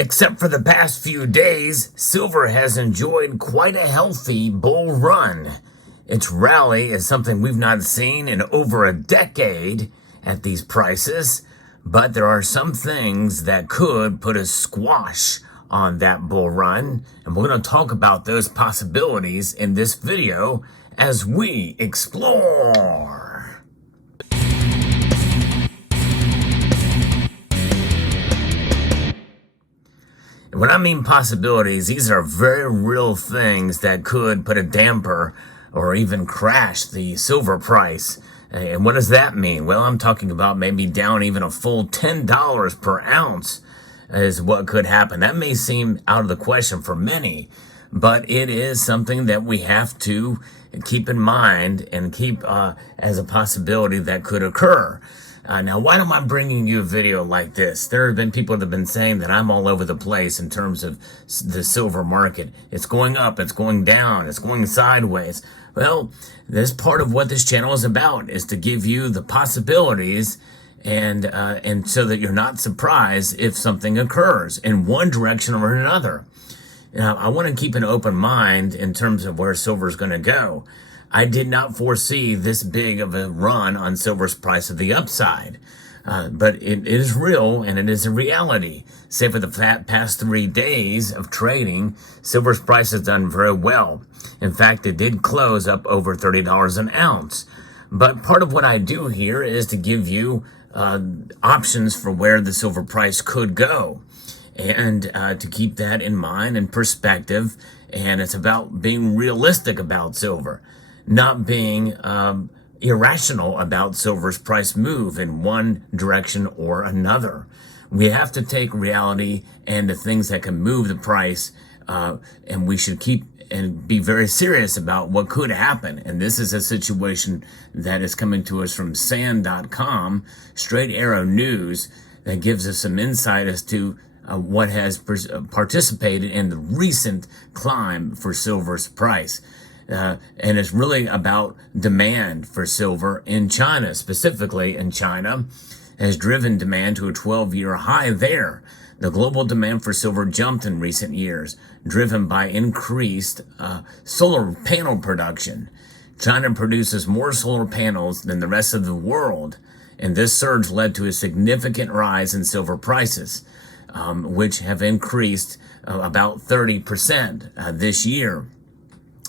Except for the past few days, silver has enjoyed quite a healthy bull run. Its rally is something we've not seen in over a decade at these prices, but there are some things that could put a squash on that bull run, and we're going to talk about those possibilities in this video as we explore. And when I mean possibilities, these are very real things that could put a damper or even crash the silver price. And what does that mean? Well, I'm talking about maybe down even a full $10 per ounce is what could happen. That may seem out of the question for many, but it is something that we have to keep in mind and keep as a possibility that could occur. Now, why am I bringing you a video like this? There have been people that have been saying that I'm all over the place in terms of the silver market. It's going up, it's going down, it's going sideways. Well, this part of what this channel is about is to give you the possibilities and so that you're not surprised if something occurs in one direction or another. Now, I want to keep an open mind in terms of where silver is going to go. I did not foresee this big of a run on silver's price of the upside, but it is real and it is a reality. Say for the past 3 days of trading, silver's price has done very well. In fact, it did close up over $30 an ounce. But part of what I do here is to give you options for where the silver price could go, and to keep that in mind and perspective. And it's about being realistic about silver, not being irrational about silver's price move in one direction or another. We have to take reality and the things that can move the price, and we should keep and be very serious about what could happen. And this is a situation that is coming to us from sand.com, Straight Arrow News, that gives us some insight as to what has participated in the recent climb for silver's price. And it's really about demand for silver in China, specifically in China, has driven demand to a 12-year high there. The global demand for silver jumped in recent years, driven by increased solar panel production. China produces more solar panels than the rest of the world, and this surge led to a significant rise in silver prices, which have increased about 30% this year.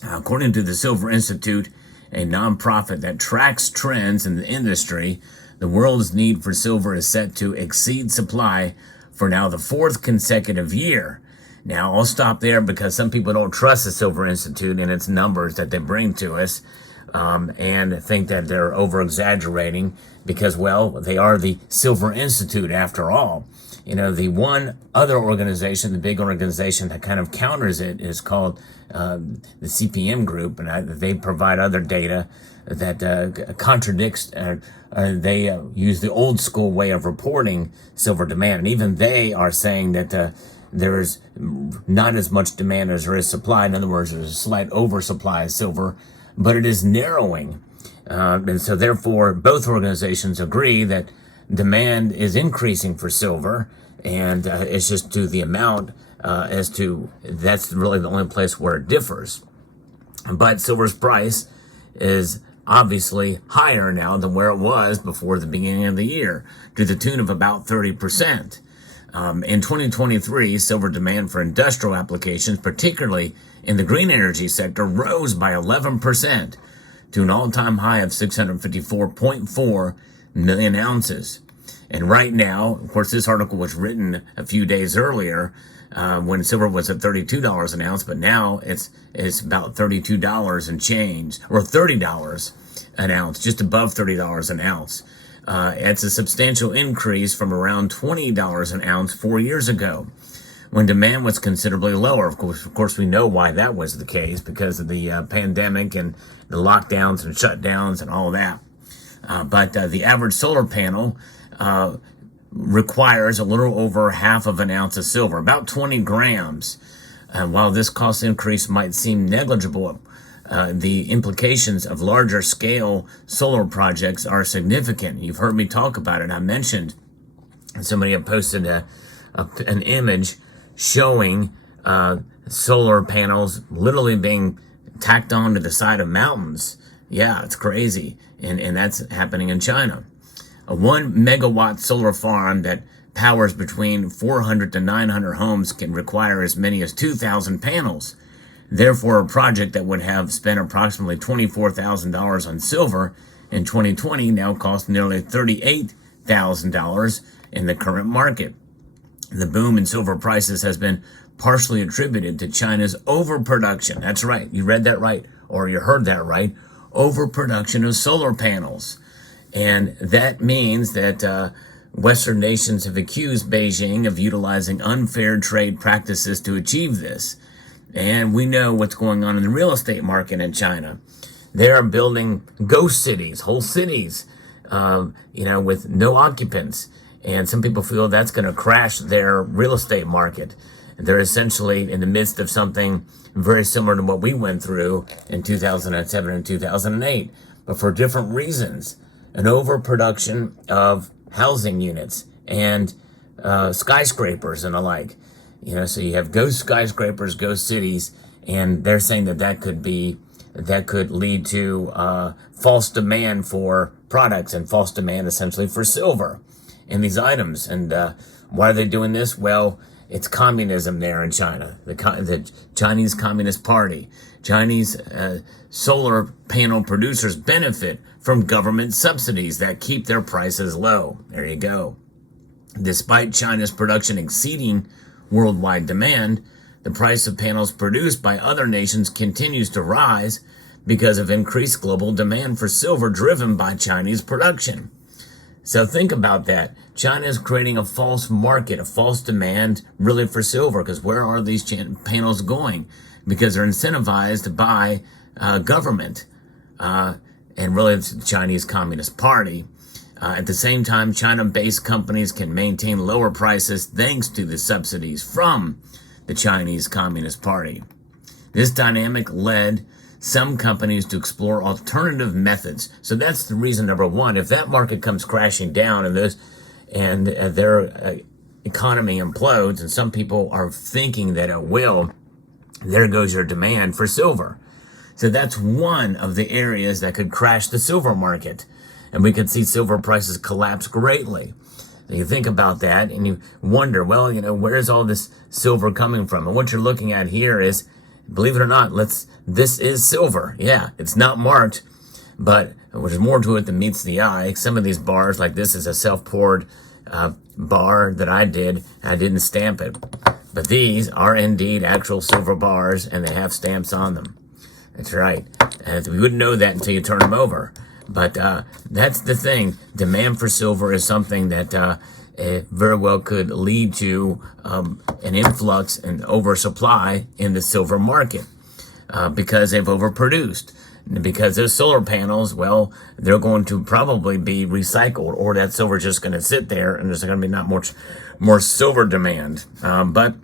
According to the Silver Institute, a nonprofit that tracks trends in the industry, the world's need for silver is set to exceed supply for now the 4th consecutive year. Now, I'll stop there because some people don't trust the Silver Institute and its numbers that they bring to us, and think that they're over-exaggerating because, well, they are the Silver Institute after all. You know, the one other organization, the big organization that kind of counters it is called the CPM Group, and they provide other data that contradicts. They use the old school way of reporting silver demand, and even they are saying that there is not as much demand as there is supply. In other words, there's a slight oversupply of silver, but it is narrowing. And so therefore, both organizations agree that demand is increasing for silver, and it's just to the amount as to that's really the only place where it differs. But silver's price is obviously higher now than where it was before the beginning of the year, to the tune of about 30%. In 2023, silver demand for industrial applications, particularly in the green energy sector, rose by 11% to an all-time high of 654.4 million ounces. And right now, of course, this article was written a few days earlier when silver was at $32 an ounce, but now it's about $32 and change, or $30 an ounce, just above $30 an ounce. It's a substantial increase from around $20 an ounce 4 years ago, when demand was considerably lower. Of course, we know why that was the case, because of the pandemic and the lockdowns and shutdowns and all that. But the average solar panel requires a little over half of an ounce of silver, about 20 grams. While this cost increase might seem negligible, the implications of larger scale solar projects are significant. You've heard me talk about it. I mentioned somebody had posted an image showing solar panels literally being tacked on to the side of mountains. Yeah, it's crazy. And that's happening in China. A 1 megawatt solar farm that powers between 400 to 900 homes can require as many as 2,000 panels. Therefore, a project that would have spent approximately $24,000 on silver in 2020 now costs nearly $38,000 in the current market. The boom in silver prices has been partially attributed to China's overproduction. That's right. You read that right, or you heard that right. Overproduction of solar panels. And that means that Western nations have accused Beijing of utilizing unfair trade practices to achieve this. And we know what's going on in the real estate market in China. They are building ghost cities, whole cities, with no occupants. And some people feel that's going to crash their real estate market. They're essentially in the midst of something very similar to what we went through in 2007 and 2008, but for different reasons. An overproduction of housing units and skyscrapers and the like. So you have ghost skyscrapers, ghost cities, and they're saying that could lead to false demand for products and false demand essentially for silver in these items. And why are they doing this? Well, it's communism there in China, the Chinese Communist Party. Chinese solar panel producers benefit from government subsidies that keep their prices low. There you go. Despite China's production exceeding worldwide demand, the price of panels produced by other nations continues to rise because of increased global demand for silver driven by Chinese production. So think about that. China is creating a false market, a false demand really for silver, because where are these panels going? Because they're incentivized by government and really it's the Chinese Communist Party. At the same time, China-based companies can maintain lower prices thanks to the subsidies from the Chinese Communist Party. This dynamic led some companies to explore alternative methods. So that's the reason number one. If that market comes crashing down and their economy implodes, and some people are thinking that it will, there goes your demand for silver. So that's one of the areas that could crash the silver market. And we could see silver prices collapse greatly. So you think about that and you wonder, well, where's all this silver coming from? And what you're looking at here is, believe it or not, this is silver. Yeah, it's not marked, but there's more to it than meets the eye. Some of these bars, like this is a self-poured bar that I didn't stamp it. But these are indeed actual silver bars, and they have stamps on them. That's right. And we wouldn't know that until you turn them over. But that's the thing. Demand for silver is something that very well could lead to an influx and oversupply in the silver market because they've overproduced. Because those solar panels, well, they're going to probably be recycled, or that silver's just going to sit there and there's going to be not much more silver demand. But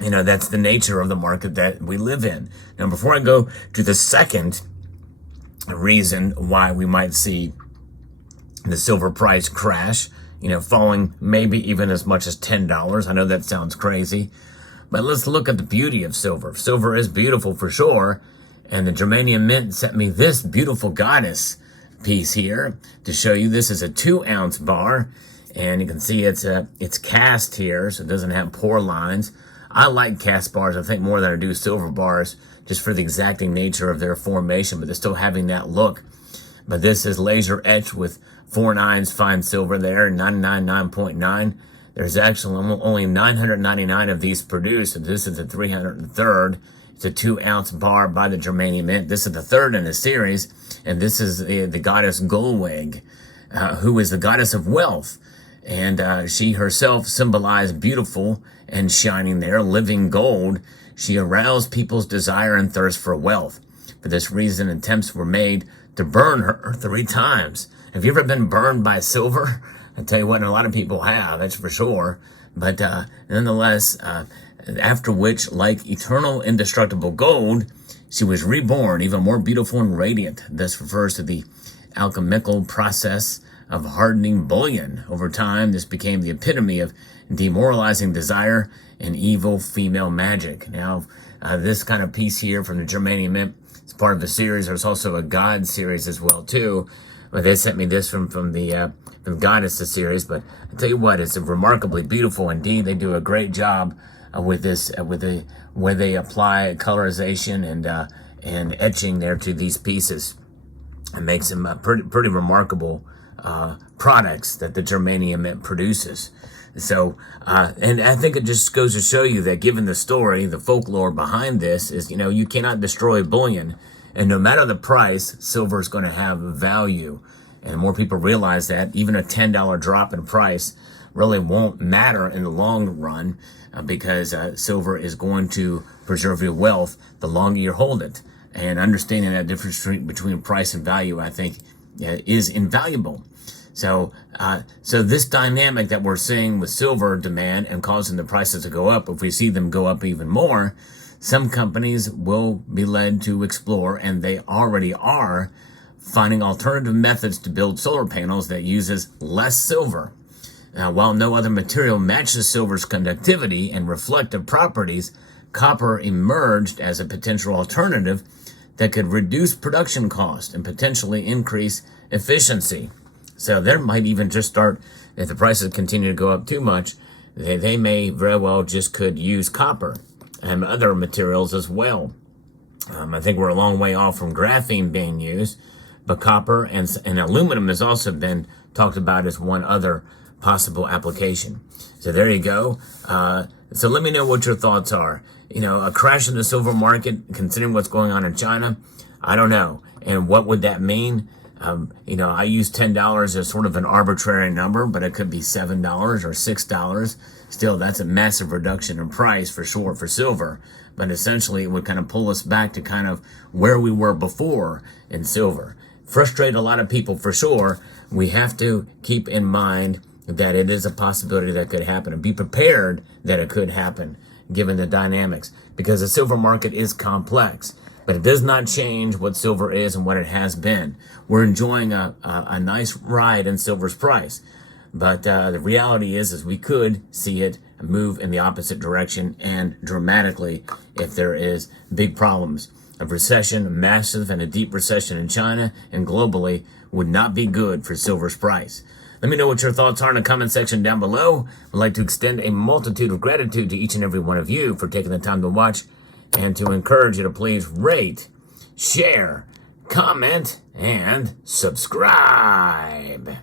that's the nature of the market that we live in. Now, before I go to the second reason why we might see the silver price crash, falling maybe even as much as $10. I know that sounds crazy, but let's look at the beauty of silver. Silver is beautiful for sure, and the Germanium Mint sent me this beautiful goddess piece here to show you. This is a 2-ounce bar, and you can see it's cast here, so it doesn't have pour lines. I like cast bars, I think, more than I do silver bars, just for the exacting nature of their formation, but they're still having that look. But this is laser etched with 4 nines fine silver there, 999.9. There's actually only 999 of these produced, and this is the 303rd. It's a 2-ounce bar by the Germanium Mint. This is the third in the series, and this is the goddess Goldwig, who is the goddess of wealth. And she herself symbolized beautiful and shining there, living gold. She aroused people's desire and thirst for wealth. For this reason, attempts were made to burn her 3 times. Have you ever been burned by silver? I tell you what, a lot of people have, that's for sure. But nonetheless, after which, like eternal indestructible gold, she was reborn, even more beautiful and radiant. This refers to the alchemical process of hardening bullion. Over time, this became the epitome of demoralizing desire and evil female magic. Now, this kind of piece here from the Germanium Mint is part of a series. There's also a God series as well, too. But they sent me this from the Goddess series. But I tell you what, it's remarkably beautiful indeed. They do a great job with this, with the way they apply colorization and etching there to these pieces. It makes them pretty remarkable products that the Germanium Mint produces. So, and I think it just goes to show you that given the story, the folklore behind this is, you cannot destroy bullion. And no matter the price, silver is going to have value. And more people realize that even a $10 drop in price really won't matter in the long run because silver is going to preserve your wealth the longer you hold it. And understanding that difference between price and value, I think, is invaluable. So this dynamic that we're seeing with silver demand and causing the prices to go up, if we see them go up even more, some companies will be led to explore, and they already are, finding alternative methods to build solar panels that uses less silver. Now, while no other material matches silver's conductivity and reflective properties, copper emerged as a potential alternative that could reduce production cost and potentially increase efficiency. So there might even just start, if the prices continue to go up too much, they may very well just could use copper and other materials as well. I think we're a long way off from graphene being used, but copper and aluminum has also been talked about as one other possible application. So there you go. So let me know what your thoughts are. A crash in the silver market, considering what's going on in China, I don't know. And what would that mean? I use $10 as sort of an arbitrary number, but it could be $7 or $6. Still, that's a massive reduction in price for sure for silver. But essentially, it would kind of pull us back to kind of where we were before in silver. Frustrate a lot of people for sure. We have to keep in mind that it is a possibility that could happen and be prepared that it could happen given the dynamics, because the silver market is complex. But it does not change what silver is and what it has been. We're enjoying a nice ride in silver's price. But the reality is we could see it move in the opposite direction and dramatically if there is big problems. A recession, a massive and a deep recession in China and globally would not be good for silver's price. Let me know what your thoughts are in the comment section down below. I'd like to extend a multitude of gratitude to each and every one of you for taking the time to watch, and to encourage you to please rate, share, comment, and subscribe.